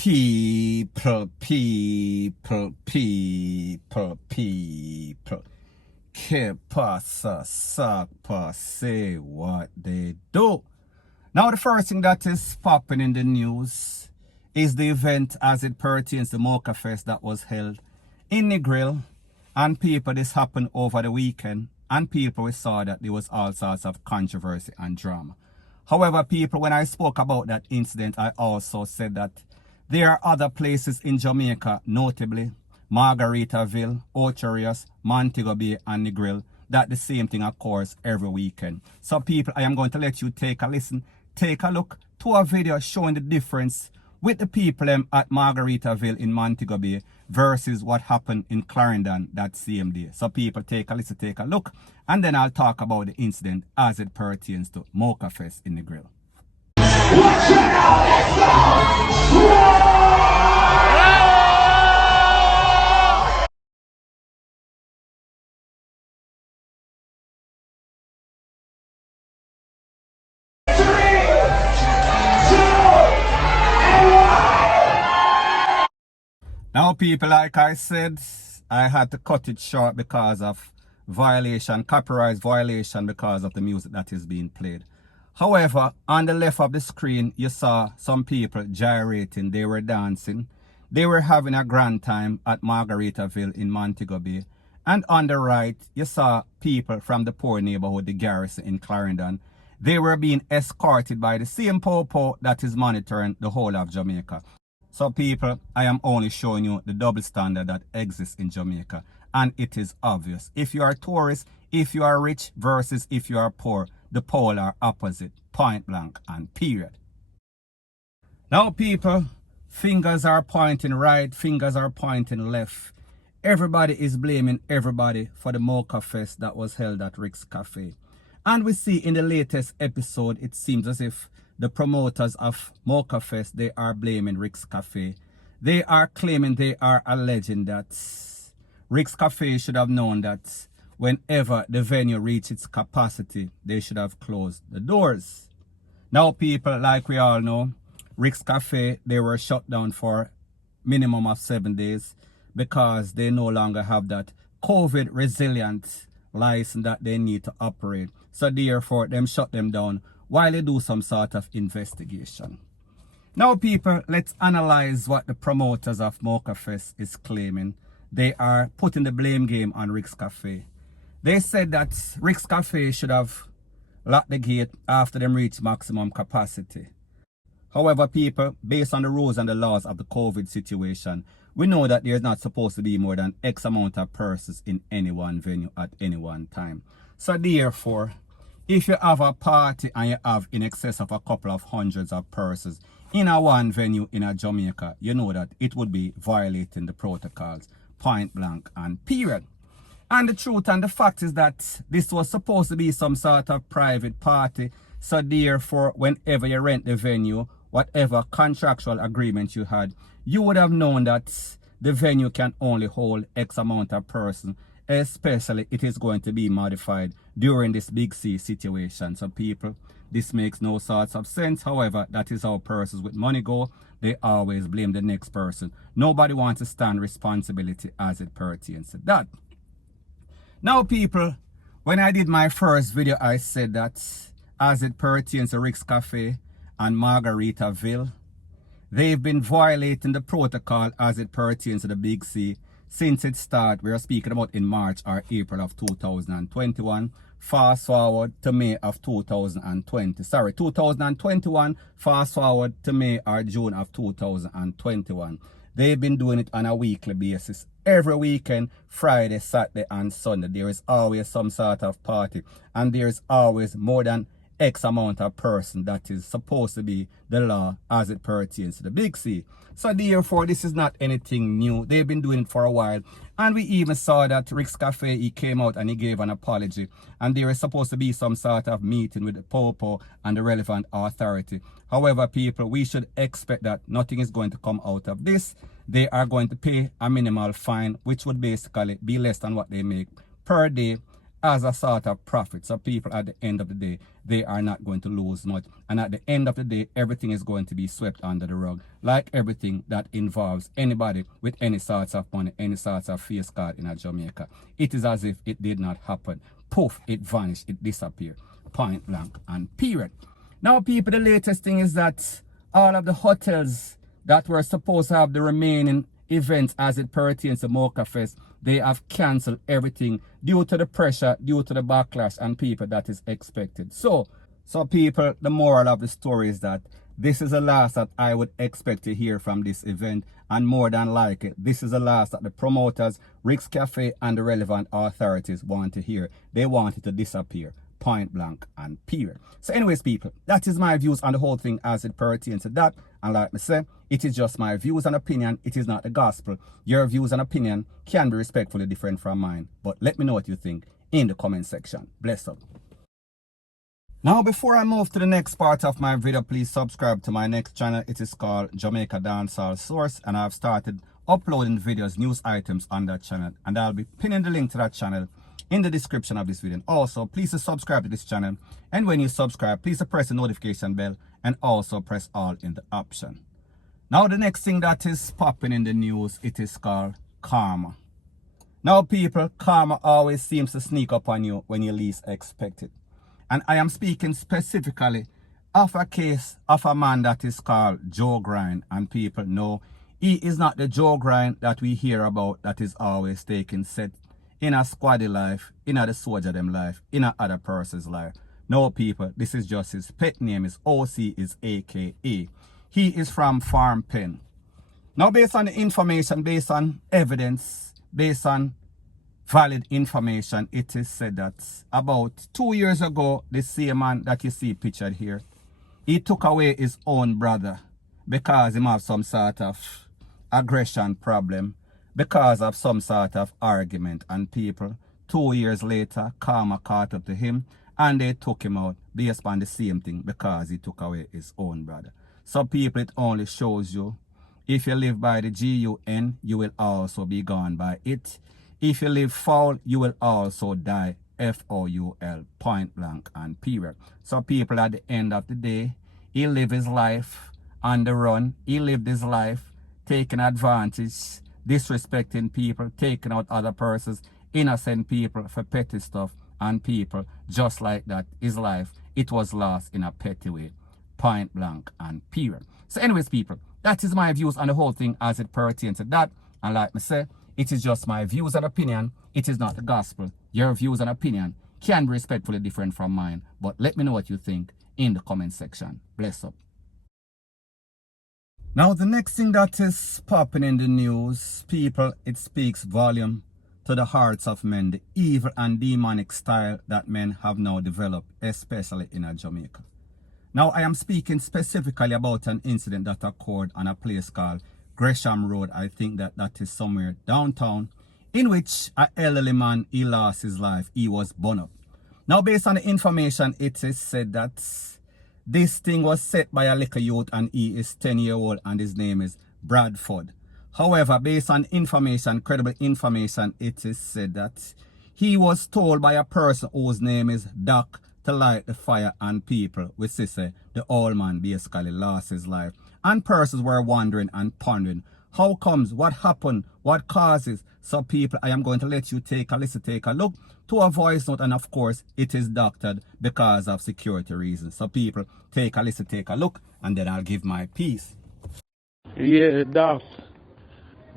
People. Que pasa, sakpa, say what they do. Now the first thing that is popping in the news is the event as it pertains to Mokafest that was held in the grill. And people, this happened over the weekend. And people, we saw that there was all sorts of controversy and drama. However, people, when I spoke about that incident, I also said that there are other places in Jamaica, notably Margaritaville, Ocho Rios, Montego Bay, and the Grill, that the same thing occurs every weekend. So people, I am going to let you take a listen, take a look to a video showing the difference with the people at Margaritaville in Montego Bay versus what happened in Clarendon that same day. So people, take a listen, take a look, and then I'll talk about the incident as it pertains to Mokafest in the Grill. Now people, like I said, I had to cut it short because of violation, copyright violation, because of the music that is being played. However, on the left of the screen, you saw some people gyrating, they were dancing. They were having a grand time at Margaritaville in Montego Bay. And on the right, you saw people from the poor neighborhood, the Garrison in Clarendon. They were being escorted by the same popo that is monitoring the whole of Jamaica. So people, I am only showing you the double standard that exists in Jamaica. And it is obvious. If you are a tourist, if you are rich versus if you are poor, the pole are opposite, point blank and period. Now people, fingers are pointing right, fingers are pointing left. Everybody is blaming everybody for the Mokafest that was held at Rick's Cafe. And we see in the latest episode, it seems as if the promoters of Mokafest, they are blaming Rick's Cafe. They are claiming, they are alleging that Rick's Cafe should have known that whenever the venue reached its capacity, they should have closed the doors. Now people, like we all know, Rick's Cafe, they were shut down for minimum of 7 days because they no longer have that COVID resilient license that they need to operate. So therefore, them shut them down while they do some sort of investigation. Now people, let's analyze what the promoters of Mokafest is claiming. They are putting the blame game on Rick's Cafe. They said that Rick's Cafe should have locked the gate after them reach maximum capacity. However, people, based on the rules and the laws of the COVID situation, we know that there's not supposed to be more than X amount of persons in any one venue at any one time. So therefore, if you have a party and you have in excess of a couple of hundreds of persons in a one venue in a Jamaica, you know that it would be violating the protocols, point blank and period. And the truth and the fact is that this was supposed to be some sort of private party. So therefore, whenever you rent the venue, whatever contractual agreement you had, you would have known that the venue can only hold X amount of persons, especially it is going to be modified during this big C situation. So people, this makes no sorts of sense. However, that is how persons with money go. They always blame the next person. Nobody wants to stand responsibility as it pertains to that. Now people, when I did my first video, I said that as it pertains to Rick's Cafe and Margaritaville, they've been violating the protocol as it pertains to the Big C since it started. We are speaking about in March or April of 2021. Fast forward to May of 2020. Sorry, 2021. Fast forward to May or June of 2021. They've been doing it on a weekly basis. Every weekend, Friday, Saturday, and Sunday, there is always some sort of party. And there is always more than X amount of person that is supposed to be the law as it pertains to the Big C. So therefore, this is not anything new. They've been doing it for a while. And we even saw that Rick's Cafe, he came out and he gave an apology. And there is supposed to be some sort of meeting with the Popo and the relevant authority. However, people, we should expect that nothing is going to come out of this. They are going to pay a minimal fine, which would basically be less than what they make per day. as a sort of profit. So people at the end of the day, they are not going to lose much. And at the end of the day, everything is going to be swept under the rug. Like everything that involves anybody with any sorts of money, any sorts of face card in Jamaica. It is as if it did not happen. Poof, it vanished, it disappeared. Point blank and period. Now people, the latest thing is that all of the hotels that were supposed to have the remaining events as it pertains to Mokafest, they have cancelled everything due to the pressure, due to the backlash and people that is expected. So people, the moral of the story is that this is the last that I would expect to hear from this event, and more than likely, this is the last that the promoters, Rick's Cafe and the relevant authorities want to hear. They want it to disappear. Point blank and period. So anyways, people, that is my views on the whole thing as it pertains to that. And like I say, it is just my views and opinion. It is not the gospel. Your views and opinion can be respectfully different from mine. But let me know what you think in the comment section. Bless up. Now, before I move to the next part of my video, please subscribe to my next channel. It is called Jamaica Dancehall Source, and I've started uploading videos, news items on that channel, and I'll be pinning the link to that channel in the description of this video. Also, please subscribe to this channel, and when you subscribe, please press the notification bell and also press all in the option. Now, the next thing that is popping in the news, it is called karma. Now people, karma always seems to sneak up on you when you least expect it. And I am speaking specifically of a case of a man that is called Joe Grind. And people know he is not the Joe Grind that we hear about that is always taking set in a squaddy life, in a the soldier them life, in a other person's life. No people, this is just his pet name, is OC, is AKA. He is from Farm Pen. Now based on the information, based on evidence, based on valid information, it is said that about 2 years ago, the same man that you see pictured here, he took away his own brother because he have some sort of aggression problem, because of some sort of argument, and people 2 years later, karma caught up to him and they took him out based on the same thing because he took away his own brother. So people, it only shows you, if you live by the GUN, you will also be gone by it. If you live foul, you will also die, FOUL, point blank and period. So people, at the end of the day, he lived his life on the run. He lived his life taking advantage, disrespecting people, taking out other persons, innocent people for petty stuff, and people, just like that, his life, it was lost in a petty way, point blank and period. So anyways, people, that is my views on the whole thing as it pertains to that. And like I say, it is just my views and opinion. It is not the gospel. Your views and opinion can be respectfully different from mine. But let me know what you think in the comment section. Bless up. Now, the next thing that is popping in the news, people, it speaks volume to the hearts of men, the evil and demonic style that men have now developed, especially in Jamaica. Now, I am speaking specifically about an incident that occurred on a place called Gresham Road. I think that is somewhere downtown, in which an elderly man, he lost his life. He was burned up. Now, based on the information, it is said that this thing was set by a little youth, and he is 10-year-old, and his name is Bradford. However, based on information, credible information, it is said that he was told by a person whose name is Doc to light the fire, and people, we say the old man basically lost his life. And persons were wondering and pondering, how comes, what happened, what causes? So people, I am going to let you take a listen, take a look to a voice note, and of course, it is doctored because of security reasons. So people, take a listen, take a look, and then I'll give my piece. Yeah,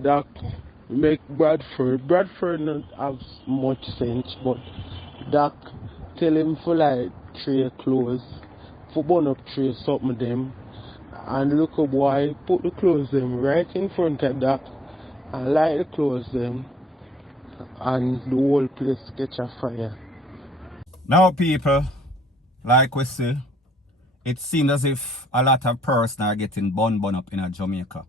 Doc make Bradford not have much sense, but Doc tell him for like 3 clothes, for burn up 3 something them, and look up boy, put the clothes them right in front of Doc, and light the clothes them, and the whole place catch a fire. Now people, like we see, it seems as if a lot of persons are getting burned up in Jamaica.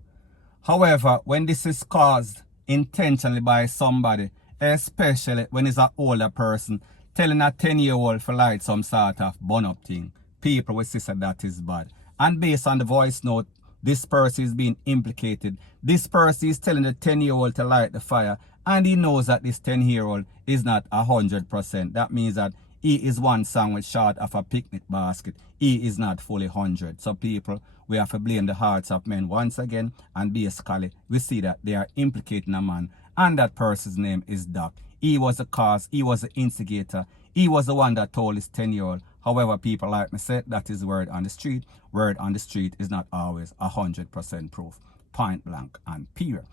However, when this is caused intentionally by somebody, especially when it's an older person, telling a 10-year-old to light some sort of burn-up thing, people will say that is bad. And based on the voice note, this person is being implicated. This person is telling the 10-year-old to light the fire, and he knows that this 10-year-old is not 100%. That means that he is one sandwich short of a picnic basket. He is not fully 100. So people, we have to blame the hearts of men once again, and basically we see that they are implicating a man, and that person's name is Doc. He was the cause, he was the instigator, he was the one that told his 10-year-old. However, people like me say, that is word on the street. Word on the street is not always 100% proof. Point blank and period.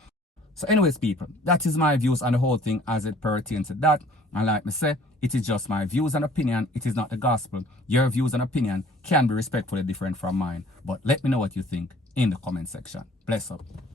So anyways, people, that is my views on the whole thing as it pertains to that. And like me say, it is just my views and opinion. It is not the gospel. Your views and opinion can be respectfully different from mine. But let me know what you think in the comment section. Bless up.